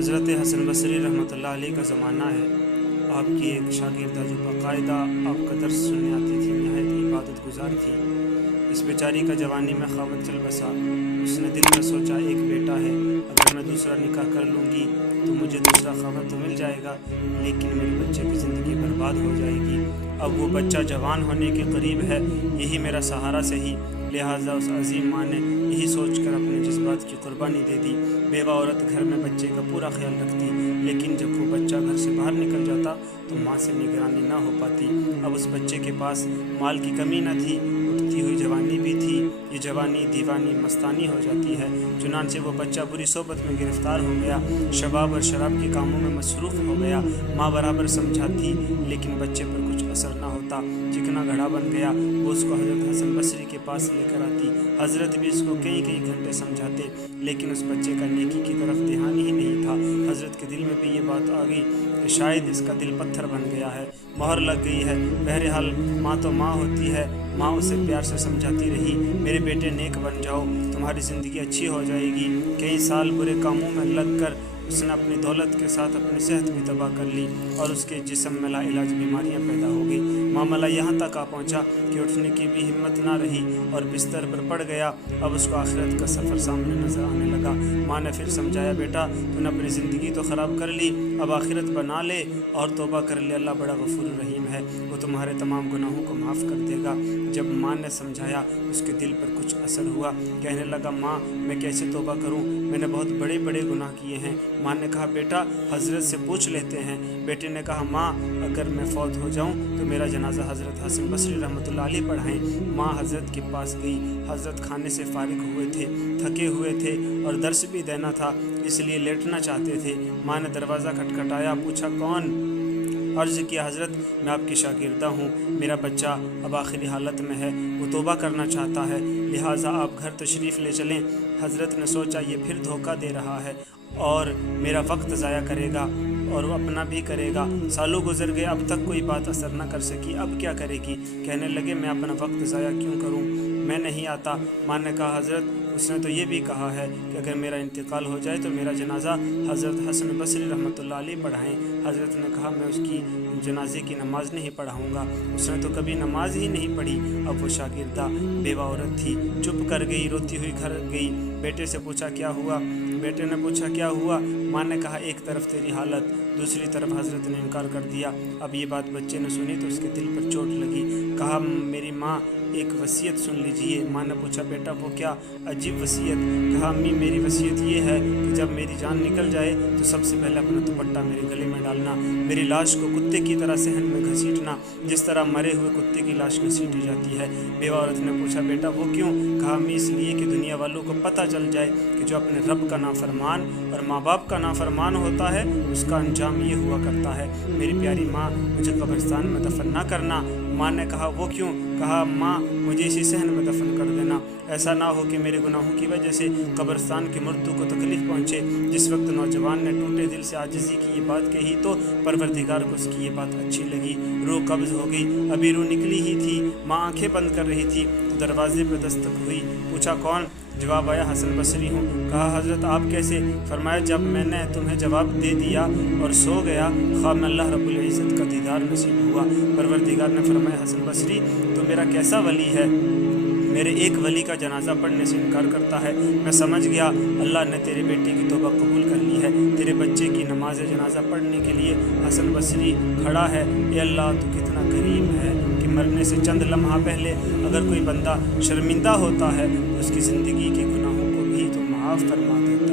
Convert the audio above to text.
حضرت حسن بصری رحمۃ اللہ علیہ کا زمانہ ہے۔ آپ کی ایک شاگردہ جو باقاعدہ آپ کا درس سننے آتی تھی، نہایت عبادت گزار تھی۔ اس بیچاری کا جوانی میں خاوت چل بسا۔ اس نے دل میں سوچا ایک بیٹا ہے، اگر میں دوسرا نکاح کر لوں گی تو مجھے دوسرا خاوت تو مل جائے گا، لیکن میرے بچے کی زندگی برباد ہو جائے گی۔ اب وہ بچہ جوان ہونے کے قریب ہے، یہی میرا سہارا صحیح۔ لہٰذا اس عظیم ماں نے یہی سوچ کر اپنے جذبات کی قربانی دے دی۔ بیوہ عورت گھر میں بچے کا پورا خیال رکھتی، لیکن جب وہ بچہ گھر سے باہر نکل جاتا تو ماں سے نگرانی نہ ہو پاتی۔ اب اس بچے کے پاس مال کی کمی نہ تھی، اٹھتی ہوئی جوانی بھی تھی۔ یہ جوانی دیوانی مستانی ہو جاتی ہے، چنانچہ وہ بچہ بری صحبت میں گرفتار ہو گیا، شباب اور شراب کے کاموں میں مصروف ہو گیا۔ ماں برابر سمجھاتی، لیکن بچے پر کچھ اثر نہ ہوتا۔ چکنا گھڑا بن گیا۔ وہ اس کو حضرت حسن بصری کے پاس لے کر آتی۔ حضرت بھی اس کو کئی گھنٹے سمجھاتے، لیکن اس بچے کا نیکی کی طرف دھیان ہی نہیں تھا۔ حضرت کے دل میں بھی یہ بات آ گئی کہ شاید اس کا دل پتھر بن گیا ہے، مہر لگ گئی ہے۔ بہرحال ماں تو ماں ہوتی ہے، ماں اسے پیار سے سمجھاتی رہی، میرے بیٹے نیک بن جاؤ، تمہاری زندگی اچھی ہو جائے گی۔ کئی سال برے کاموں میں لگ کر اس نے اپنی دولت کے ساتھ اپنی صحت بھی تباہ کر لی، اور اس کے جسم میں لا علاج بیماریاں پیدا ہو گئی۔ معاملہ یہاں تک آ پہنچا کہ اٹھنے کی بھی ہمت نہ رہی اور بستر پر پڑ گیا۔ اب اس کو آخرت کا سفر سامنے نظر آنے لگا۔ ماں نے پھر سمجھایا، بیٹا تو نے اپنی زندگی تو خراب کر لی، اب آخرت بنا لے اور توبہ کر لے، اللہ بڑا غفور رحیم ہے، وہ تمہارے تمام گناہوں کو معاف کر دے گا۔ جب ماں نے سمجھایا، اس کے دل پر کچھ اثر ہوا، کہنے لگا، ماں میں کیسے توبہ کروں، میں نے بہت بڑے گناہ کیے ہیں۔ ماں نے کہا، بیٹا حضرت سے پوچھ لیتے ہیں۔ بیٹے نے کہا، ماں اگر میں فوت ہو جاؤں تو میرا جنازہ حضرت حسن بصری رحمۃ اللہ علیہ پڑھائیں۔ ماں حضرت کے پاس گئی۔ حضرت کھانے سے فارغ ہوئے تھے، تھکے ہوئے تھے اور درس بھی دینا تھا، اس لیے لیٹنا چاہتے تھے۔ ماں نے دروازہ کھٹکھٹایا، پوچھا کون؟ عرض کیا، حضرت میں آپ کی شاگردہ ہوں، میرا بچہ اب آخری حالت میں ہے، وہ توبہ کرنا چاہتا ہے، لہٰذا آپ گھر تشریف لے چلیں۔ حضرت نے سوچا یہ پھر دھوکہ دے رہا ہے اور میرا وقت ضائع کرے گا اور وہ اپنا بھی کرے گا۔ سالوں گزر گئے، اب تک کوئی بات اثر نہ کر سکی، اب کیا کرے گی؟ کہنے لگے، میں اپنا وقت ضائع کیوں کروں، میں نہیں آتا۔ ماں نے کہا، حضرت اس نے تو یہ بھی کہا ہے کہ اگر میرا انتقال ہو جائے تو میرا جنازہ حضرت حسن بصری رحمۃ اللہ علیہ پڑھائیں۔ حضرت نے کہا، میں اس کی جنازے کی نماز نہیں پڑھاؤں گا، اس نے تو کبھی نماز ہی نہیں پڑھی۔ اب وہ شاگردہ بیوہ عورت تھی، چپ کر گئی، روتی ہوئی گھر گئی۔ بیٹے سے پوچھا، کیا ہوا؟ بیٹے نے پوچھا، کیا ہوا؟ ماں نے کہا، ایک طرف تیری حالت، دوسری طرف حضرت نے انکار کر دیا۔ اب یہ بات بچے نے سنی تو اس کے دل پر چوٹ لگی۔ کہا، میری ماں ایک وصیت سن لیجئے۔ ماں نے پوچھا، بیٹا وہ کیا عجیب وصیت؟ کہا، امی میری وصیت یہ ہے کہ جب میری جان نکل جائے تو سب سے پہلے اپنا دوپٹہ میرے گلے میں ڈالنا، میری لاش کو کتے کی طرح صحن میں گھسیٹنا، جس طرح مرے ہوئے کتے کی لاش گھسیٹی جاتی ہے۔ بیوہ عورت نے پوچھا، بیٹا وہ کیوں؟ کہا، امی اس لیے کہ دنیا والوں کو پتہ چل جائے کہ جو اپنے رب کا نافرمان اور ماں باپ کا نافرمان ہوتا ہے اس کا انجام یہ ہوا کرتا ہے۔ میری پیاری ماں مجھے قبرستان میں دفن نہ کرنا۔ ماں نے کہا، وہ کیوں؟ کہا، ماں مجھے اسی صحن میں دفن کر دینا، ایسا نہ ہو کہ میرے گناہوں کی وجہ سے قبرستان کے مردوں کو تکلیف پہنچے۔ جس وقت نوجوان نے ٹوٹے دل سے عاجزی کی یہ بات کہی تو پروردگار کو اس کی یہ بات اچھی لگی، روح قبض ہو گئی۔ ابھی روح نکلی ہی تھی، ماں آنکھیں بند کر رہی تھی تو دروازے پہ دستک ہوئی۔ پوچھا، کون؟ جواب آیا، حسن بصری ہوں۔ کہا، حضرت آپ کیسے؟ فرمایا، جب میں نے تمہیں جواب دے دیا اور سو گیا، خواب میں اللہ رب العزت کا دیدار نصیب ہوا۔ پروردگار نے فرمایا، حسن بصری تو میرا کیسا ولی ہے، میرے ایک ولی کا جنازہ پڑھنے سے انکار کرتا ہے۔ میں سمجھ گیا اللہ نے تیرے بیٹے کی توبہ قبول کر لی ہے، تیرے بچے کی نماز جنازہ پڑھنے کے لیے حسن بصری کھڑا ہے۔ اے اللہ تو کتنا کریم ہے کہ مرنے سے چند لمحہ پہلے اگر کوئی بندہ شرمندہ ہوتا ہے تو اس کی زندگی کے گناہوں کو بھی تو معاف فرما دیتا